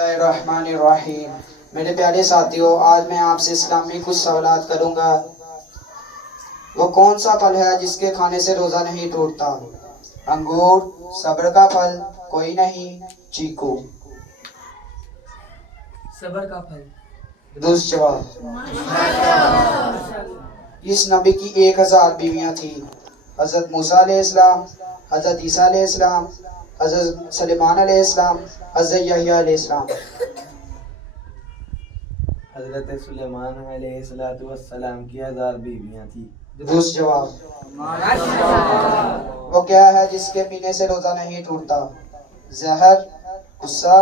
الرحمن الرحیم۔ میرے پیارے ساتھیوں، آج میں آپ سے اسلامی کچھ سوالات کروں گا۔ وہ کون سا پھل ہے جس کے کھانے سے روزہ نہیں ٹوٹتا؟ انگور، صبر کا پھل، کوئی نہیں، چیکو۔ صبر کا پھل۔ درست جواب۔ اس نبی کی 1000 بیویاں تھیں۔ حضرت موسیٰ علیہ السلام، حضرت عیسیٰ علیہ السلام، حضرت سلیمان علیہ السلام، حضرت یحییٰ علیہ السلام۔ حضرت سلیمان علیہ السلام کی 1000 بیویاں تھیں۔ درست جواب۔ وہ کیا ہے جس کے پینے سے روزہ نہیں ٹوٹتا؟ زہر، غصہ،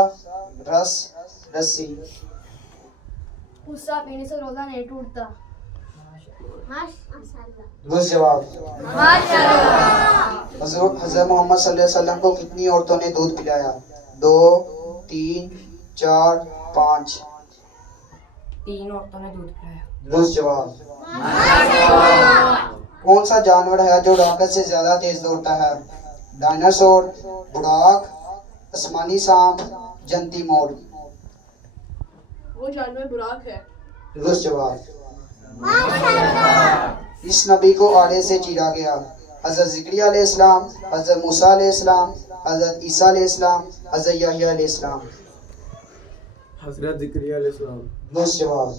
رس، رسی۔ غصہ پینے سے روزہ نہیں ٹوٹتا۔ درست جواب۔ حضرت محمد صلی اللہ علیہ وسلم کو کتنی عورتوں نے دودھ پلایا؟ 2، 3، 4، 5۔ 3 عورتوں نے دودھ پلایا۔ درست جواب۔ کون سا جانور ہے جو راکٹ سے زیادہ تیز دوڑتا ہے؟ ڈائناسور، بڑاک، آسمانی سانپ، جنتی مور۔ وہ جانور براق ہے۔ درست جواب۔ اس نبی کو آڑے سے چیرا گیا؟ حضرت زکریا علیہ السلام، حضرت موسیٰ علیہ السلام، حضرت عیسیٰ علیہ السلام، حضرت یحییٰ علیہ السلام۔ حضرت زکریا علیہ السلام۔ درست جواب۔